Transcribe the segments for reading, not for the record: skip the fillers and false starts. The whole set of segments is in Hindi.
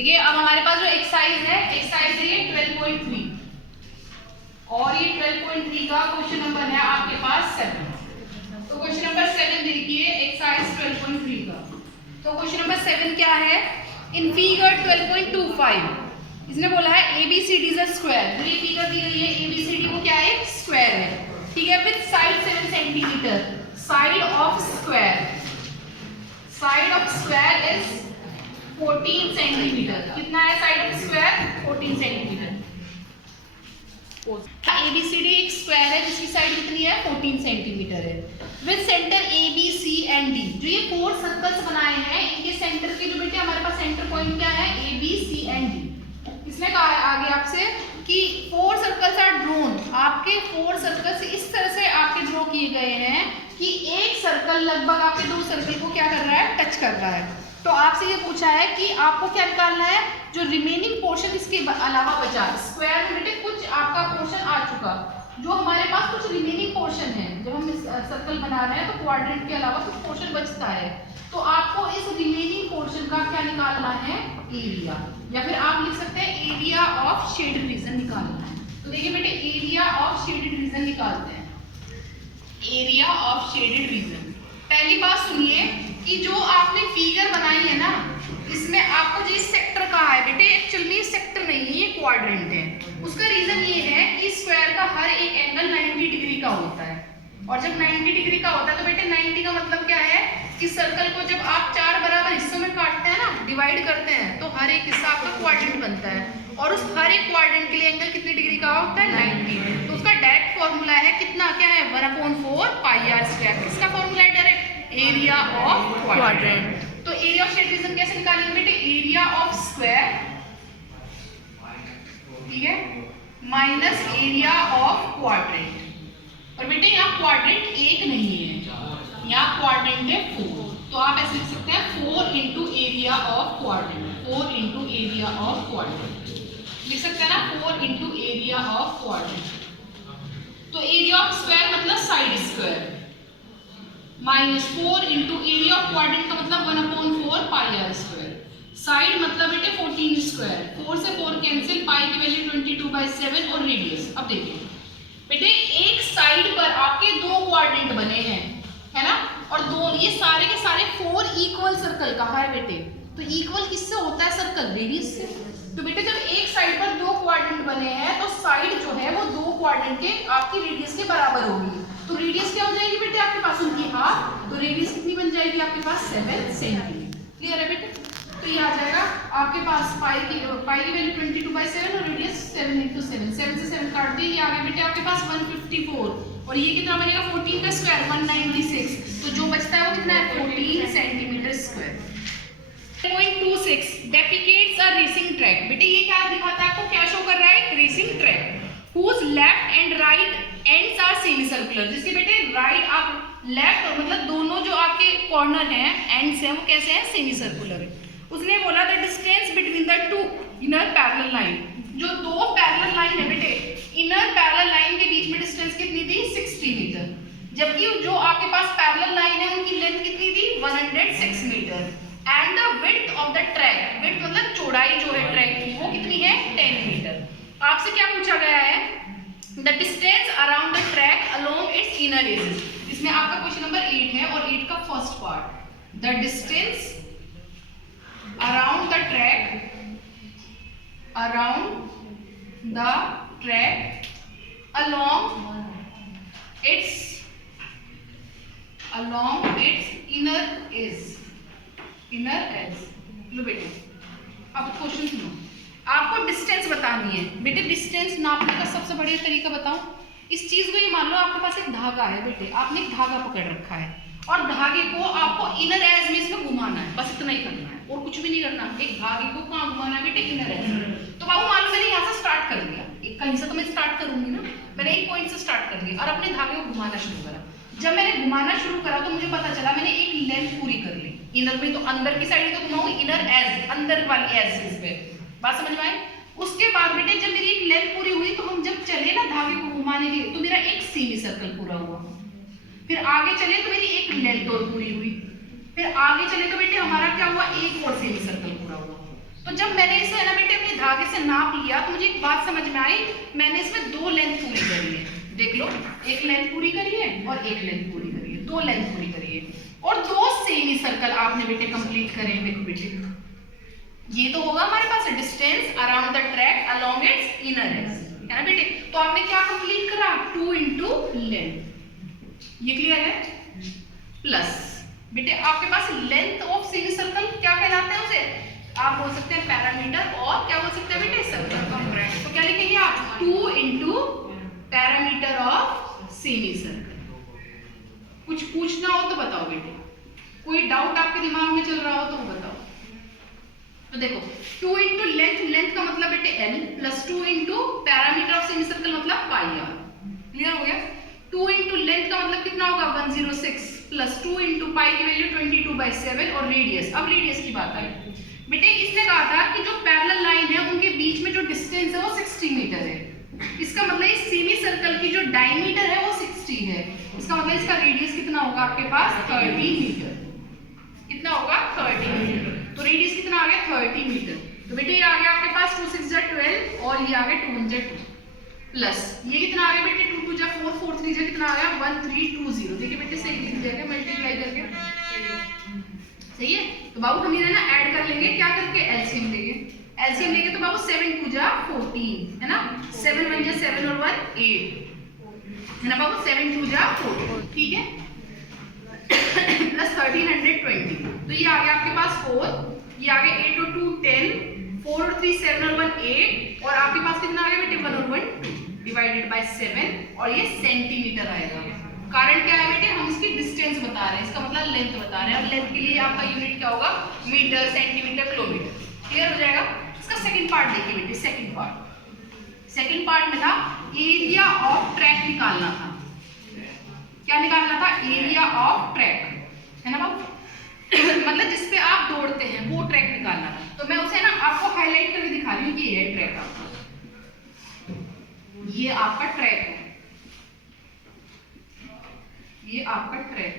देखिए अब हमारे पास जो एक्सरसाइज है, एक्सरसाइज है ये 12.3 और ये 12.3 का क्वेश्चन नंबर है आपके पास 7। तो क्वेश्चन नंबर 7 देखिए एक्सरसाइज 12.3 का। तो क्वेश्चन नंबर 7 क्या है, इन फिगर 12.25 इसने बोला है ABCD इज अ स्क्वायर। जो ये फिगर दी गई है ABCD वो क्या है, स्क्वायर है, ठीक है, with side 7 centimetre. Side of square is 14 centimetre. कितना है side of square, 14 centimetre. ABCD एक स्क्वायर है जिसकी साइड कितनी है, 14 सेंटीमीटर है। With centre ABC and D, जो ये 4 सर्कल्स बनाए हैं इनके सेंटर के जो बेटे हमारे पास सेंटर पॉइंट क्या है, ABC एंड D। इसने कहा है आगे आपसे कि 4 सर्कल्स आर ड्रॉन। आपके 4 सर्कल्स इस तरह से आपके ड्रॉ किए गए हैं कि एक सर्कल लगभग आपके 2 सर्कल को क्या कर रहा है, टच कर रहा है। तो आपसे ये पूछा है कि आपको क्या निकालना है, जो रिमेनिंग पोर्शन इसके अलावा बचा। स्क्वायर में बेटे कुछ आपका पोर्शन आ चुका, जो हमारे पास कुछ रिमेनिंग पोर्शन है। जब हम सर्कल बना रहे हैं तो क्वाड्रेंट के अलावा कुछ पोर्शन बचता है, तो आपको इस रिमेनिंग पोर्शन का क्या निकालना है, एरिया, या फिर आप लिख सकते हैं एरिया ऑफ शेडेड रीजन निकालना है। तो देखिए बेटे एरिया ऑफ शेडेड रीजन निकालते हैं। एरिया ऑफ शेडेड रीजन, पहली बात सुनिए कि जो आपने फिगर बनाई है ना, इसमें आपको जो सेक्टर कहा है बेटे, एक्चुअली में सेक्टर नहीं है, ये क्वाड्रेंट है। उसका रीजन ये है कि स्क्वायर का हर एक एंगल 90 डिग्री का होता है, और जब 90 डिग्री का होता है तो बेटे 90 का मतलब क्या है कि सर्कल को जब आप 4 बराबर हिस्सों में काटते हैं ना, डिवाइड करते हैं, तो हर एक हिस्सा आपका क्वाड्रेंट बनता है, और उस हर एक क्वाड्रेंट के लिए एंगल कितनी डिग्री का होता है, 90। तो उसका डायरेक्ट फॉर्मूला है कितना, क्या है, 1/4 पाई आर स्क्वायर। किसका फॉर्मूला है, डायरेक्ट एरिया ऑफ क्वाड्रेंट। तो एरिया ऑफ शेडेड रीजन कैसे निकालेंगे बेटे, एरिया ऑफ स्क्वायर, ठीक है, माइनस एरिया ऑफ क्वाड्रेंट। और बेटे यहाँ क्वाड्रेंट एक नहीं है, यहाँ क्वाड्रेंट है 4, तो आप ऐसे लिख सकते हैं 4 into area of quadrant, 4 into area of quadrant लिख सकते हैं ना, 4 इंटू एरिया ऑफ क्वाड्रेंट। तो एरिया ऑफ स्क्वायर मतलब side square, minus 4 into area of quadrant का मतलब 1/4 पाई आर स्क्वायर। साइड मतलब बेटे 14 स्क्वायर, 4 से 4 कैंसिल, पाई की वैल्यू 22/7 और रेडियस। अब देखिए बेटे एक साइड पर आपके 2 क्वाड्रेंट बने हैं, है ना, और दो ये सारे के सारे 4 इक्वल सर्कल का है बेटे। तो इक्वल किससे होता है, सर्कल, रेडियस से। तो बेटे जब एक साइड पर 2 क्वाड्रेंट बने हैं तो साइड जो है वो 2 क्वाड्रेंट के आपकी रेडियस के बराबर होगी। तो रेडियस क्या हो जाएगी बेटे आपके पास, उनकी हाफ। तो रेडियस कितनी बन जाएगी आपके पास, 7 सेंटीमीटर। क्लियर है बेटे। तो ये आ जाएगा आपके पास पाई की वैल्यू 22/7 और रेडियस 7 × 7, 7 से 7 काट दिए, ये आ गया बेटे आपके पास 154, और ये कितना बनेगा 14 का स्क्वायर 196। तो जो बचता है वो कितना है, 14 centimetre square. 0.26 depicts a racing track. बेटे ये क्या दिखाता है आपको, क्या शो कर रहा है, racing track whose left and right ends are semicircular। जिसके बेटे राइट आप लेफ्ट मतलब दोनों जो आपके कॉर्नर हैं, एंड्स हैं, वो कैसे हैं, सेमी सर्कुलर है। उसने बोला the distance between the 2 inner parallel line, जो 2 पैरेलल लाइन है बेटे, इनर पैरेलल लाइन के बीच में डिस्टेंस कितनी थी, 60 मीटर, जबकि जो आपके पास पैरेलल लाइन है उनकी लेंथ कितनी थी, 106 metre. And the width of the track, width मतलब चौड़ाई जो है ट्रैक की, वो कितनी है, 10 मीटर। आपसे क्या पूछा गया है, the distance around the track along its inner edges. इसमें आपका क्वेश्चन नंबर 8 है, और 8 का first part, the distance around the track along its inner edge। लो बेटे अब क्वेश्चन सुनो, आपको डिस्टेंस बतानी है बेटे। डिस्टेंस नापने का सबसे बढ़िया तरीका बताऊं, इस चीज को ये मान लो आपके पास एक धागा है बेटे, आपने एक धागा पकड़ रखा है, और धागे को आपको इनर एज में इसमें घुमाना है, बस इतना ही करना है और कुछ भी नहीं करना। एक धागे को कहाँ घुमाना है बेटे, इनर एज में। तो बाबू मान लो मैंने यहाँ से स्टार्ट कर दिया, एक कहीं से तो मैं स्टार्ट करूंगी ना, मैंने एक पॉइंट से स्टार्ट कर दिया और अपने धागे को घुमाना शुरू करा। जब मैंने घुमाना शुरू करा तो मुझे पता चला मैंने एक लेंथ पूरी कर ली इनर में, तो अंदर की साइड तो घुमाऊंगी, इनर एज, अंदर वाली एज पे। बात समझ में आई। उसके बाद बेटे जब मेरी एक लेंथ पूरी हुई तो हम जब चले ना धागे को घुमाने के लिए, तो मेरा एक सेमी सर्कल पूरा हुआ। फिर आगे चले तो मेरी एक लेंथ और पूरी हुई, फिर आगे चले तो बेटे हमारा क्या हुआ, एक और सेमी सर्कल पूरा हुआ। तो जब मैंने इसे है ना बेटे अपने धागे से नाप लिया तो मुझे एक बात समझ में आई, मैंने इसमें 2 लेंथ पूरी करी है। देख लो, एक लेंथ पूरी करी है और एक लेंथ पूरी करी है, 2 लेंथ पूरी करी है और 2 सेमी सर्कल आपने बेटे कंप्लीट करे हैं। देखो बेटे, ये तो होगा हमारे पास distance around the track along its inner edge, है ना बेटे। तो आपने क्या कंप्लीट करा, 2 इंटू लेंथ। ये क्लियर है? प्लस बेटे आपके पास लेंथ ऑफ सेमी सर्कल क्या कहलाते हैं, उसे आप बोल सकते हैं पैरामीटर और क्या बोल सकते हैं बेटे, सर्कमफ्रेंस। तो क्या लिखेंगे आप, 2 into parameter of semi circle. कुछ पूछना हो तो बताओ बेटे, कोई डाउट आपके दिमाग में चल रहा हो तो वो बताओ। तो देखो 2 इंटू लेंथ, लेंथ का मतलब बेटे l, plus 2 into parameter of semi circle मतलब पाई आर। क्लियर हो गया? 2 इंटू लेंथ का मतलब कितना होगा, 106, प्लस 2 इंटू पाई की वैल्यू 22/7 और रेडियस। अब रेडियस की बात आई बेटे, इसने कहा था कि जो पैरेलल लाइन है उनके बीच में जो डिस्टेंस है वो 60 मीटर है। इसका मतलब इस सेमी सर्कल की जो डायमीटर है वो 60 है। इसका मतलब इसका रेडियस कितना होगा आपके पास, 30 मीटर। कितना होगा, 30 मीटर। तो रेडियस कितना आ गया, 30 मीटर। तो बेटे ये आ गया आपके पास 2 6 जा 12 और ये आ गया 2 1 2 प्लस ये कितना आ गया बेटे, 2 2 जा 4 4 3 जा कितना आ गया, 1320। देखिए बेटे सही लिख दिया गया मल्टीप्लाई करके, सही है। तो बाबू हम ये ना ऐड कर लेंगे, क्या करके, एलसीएम लेंगे। एलसीएम लेंगे तो बाबू 7 2 जा 14, है ना, 7 1 जा 7 और 1 8, है ना बाबू, 7 2 जा 4, ठीक है, प्लस 1320। तो ये आ गया आपके पास 4, ये आ गया 8 और 2 10, 4 और 3 7 और 1 8, और आपके पास कितना आ गया बेटे, 1 और 1 2 डिवाइडेड बाय 7, और ये सेंटीमीटर आएगा। कारण क्या है बेटे, हम इसकी डिस्टेंस बता रहे हैं, इसका मतलब लेंथ बता रहे हैं। अब लेंथ के लिए आपका यूनिट क्या होगा, मीटर, सेंटीमीटर, किलोमीटर। क्लियर हो जाएगा? इसका सेकंड पार्ट देखिए बेटे, सेकंड पार्ट में था एरिया ऑफ ट्रैक निकालना था। क्या निकालना था, एरिया ऑफ ट्रैक, है ना बाबू मतलब जिस पे आप दौड़ते हैं वो ट्रैक निकालना था। तो मैं उसे ना आपको हाईलाइट करके दिखा रही हूँ, ये है ट्रैक आपका, ये आपका ट्रैक है, ये आपका ट्रैक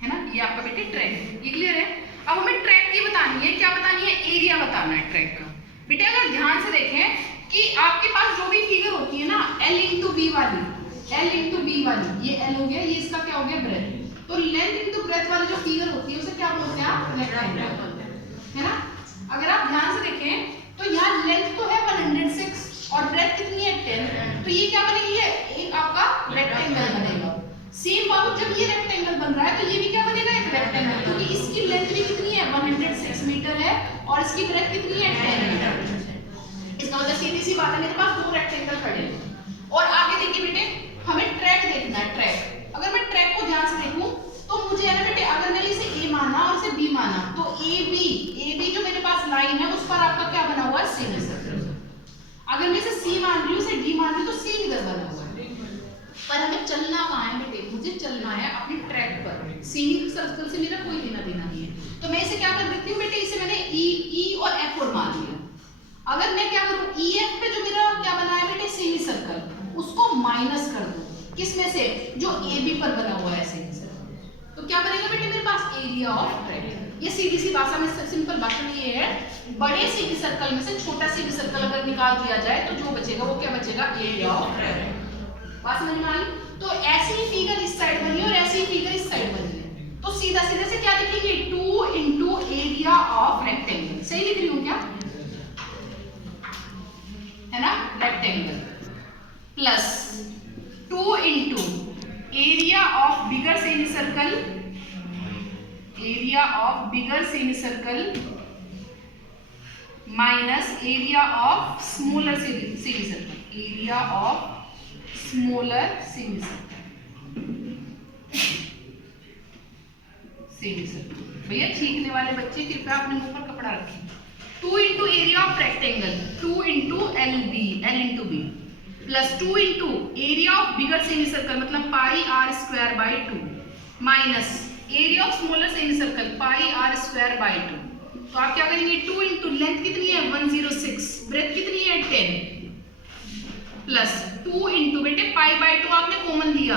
है ना, ये आपका बेटे ट्रैक है। ये क्लियर है? अब हमें ट्रैक की बतानी है, क्या बतानी है, एरिया बताना है ट्रैक का। बेटे अगर ध्यान से देखें कि आपके पास जो भी फिगर होती है ना, L इंटू बी वाली, ये L हो गया, ये इसका क्या हो गया, ब्रेथ। तो लेंथ इंटू ब्रेथ वाली जो फिगर होती है उसे क्या बोलते हैं आप, रेक्टेंगल बोलते हैं, है ना। अगर आप ध्यान से देखें तो यहाँ लेंथ तो है 106 और ब्रेथ कितनी है 10, तो ये क्या बनेगी, ये एक आपका रेक्टेंगल बनेगा। सेम बाबू जब ये रेक्टेंगल बन रहा है तो ये भी क्या बनेगा, एक रेक्टेंगल, क्योंकि इसकी लेंथ भी कितनी है, 106 मीटर है और इसकी ब्रेथ कितनी है, 10 मीटर। इसका मतलब सीधी सी बात है, मेरे पास 2 रेक्टेंगल खड़े हैं। और आगे देखिए बेटे, हमें ट्रैक देखना है, ट्रैक। अगर मैं ट्रैक को ध्यान से देखूं तो मुझे है ना बेटे, अगर मैंने इसे A माना और इसे B माना, तो AB जो मेरे पास लाइन है उस पर आपका क्या बना हुआ है, सेमी सर्कल। अगर मैं इसे C मान रही हूँ, इसे D मान रही हूँ, तो C इधर बना हुआ है। पर हमें चलना कहाँ है बेटे, मुझे चलना है अपने ट्रैक पर, सेमी सर्कल से मेरा कोई लेना देना नहीं है। तो मैं इसे क्या कर देती हूँ बेटे, इसे मैंने E और F और मान लिया। अगर मैं क्या करूँ, EF पे जो मेरा क्या बना है बेटे, सेमी सर्कल, उसको माइनस कर दूं, किसमें से, जो AB पर बना हुआ है सेमी सर्कल, तो क्या बनेगा बेटे मेरे पास, एरिया ऑफ ट्रैक। ये सीधी सी भाषा में, सिंपल भाषा में ये है, बड़े सेमी सर्कल में से छोटा सेमी सर्कल अगर निकाल दिया जाए तो जो बचेगा वो क्या बचेगा, एरिया ऑफ ट्रैक। बात समझ में आई? तो ऐसी ही फिगर इस साइड बनी है और ऐसी ही फिगर इस साइड बनी है, तो सीधा सीधे से क्या लिखेंगे, 2 इंटू एरिया ऑफ रेक्टेंगल। सही लिख रही हूँ क्या, है ना, rectangle, plus 2 into area of bigger semi circle, area of bigger semi circle minus area of smaller semi circle, area of smaller semi circle. भैया छींकने वाले बच्चे कृपया अपने मुंह पर कपड़ा रखें। 2 into area of rectangle, 2 into L into b, plus 2 into area of bigger semi circle मतलब pi r square by 2, minus area of smaller semi circle pi r square by 2। तो आप क्या करेंगे, 2 इंटू लेंथ कितनी है 106, ब्रेथ कितनी है 10, प्लस 2 इंटू बेटे पाई बाई 2 आपने कॉमन लिया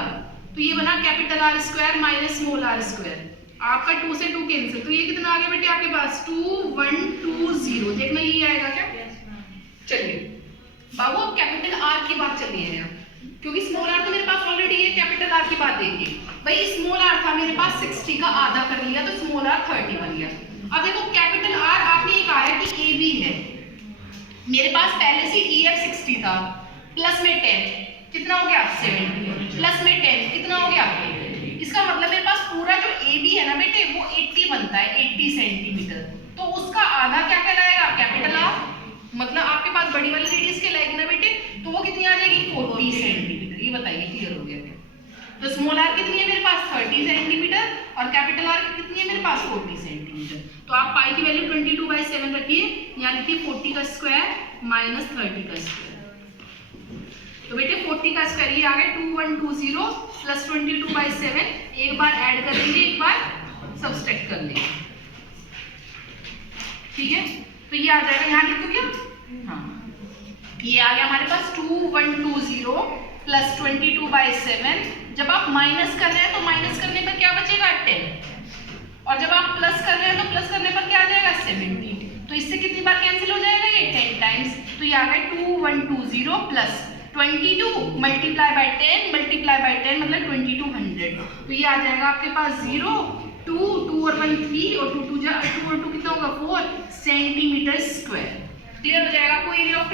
तो ये बना capital R square minus small R square, आपका 2 से 2 कैंसिल, तो ये कितना आ गया बेटे आपके पास 2120। देखना ये आएगा क्या? चलिए बाबू अब कैपिटल आर की बात चल रही है यहाँ, क्योंकि स्मॉल आर तो मेरे पास ऑलरेडी है। कैपिटल आर की बात देखिए भाई, स्मॉल आर था मेरे पास 60 का आधा कर लिया तो स्मॉल आर 30 बन गया। अब देखो कैपिटल आर आपने एक आया कि ए बी है, मेरे पास पहले से ई एफ 60 था, प्लस में 10 कितना हो गया 70, प्लस में 10 कितना हो गया 80। इसका मतलब मेरे पास पूरा जो ए बी है ना बेटे वो 80 बनता है, 80 सेंटीमीटर। तो उसका आधा क्या कहलाएगा कैपिटल आर, मतलब आपके पास बड़ी वाली रेडियस कहलाएगी ना बेटे, तो वो कितनी आ जाएगी 40 सेंटीमीटर। ये बताइए क्लियर हो गया क्या? तो स्मॉल आर कितनी है मेरे पास 30 सेंटीमीटर और कैपिटल आर कितनी है मेरे पास 40 सेंटीमीटर। तो आप पाई की वैल्यू 22/7 रखिए, यहाँ लिखिए 40 का स्क्वायर माइनस 30 का स्क्वायर। तो बेटे 40 का स्क्वायर ये आ गया 2120 प्लस 22/7। एक बार ऐड कर लेंगे, एक बार सब्सट्रैक्ट कर लेंगे, ठीक है। तो ये आ जाएगा, यहाँ लिख दो क्या, हाँ ये आ गया हमारे पास 2120 प्लस 22/7। जब आप माइनस कर रहे हैं तो माइनस करने पर क्या बचेगा 10, और जब आप प्लस कर रहे हैं तो प्लस करने पर क्या आ जाएगा 70। तो इससे कितनी बार कैंसिल हो जाएगा ये 10 टाइम्स। तो ये आ गया 2120 plus 22 multiply by 10 multiply by 10 मतलब 2200। तो ये आ जाएगा आपके पास 0 2 2 और 1 3 और 2 2 कितना होगा 4 सेंटीमीटर स्क्वायर। क्लियर हो जाएगा आपको एरिया ऑफ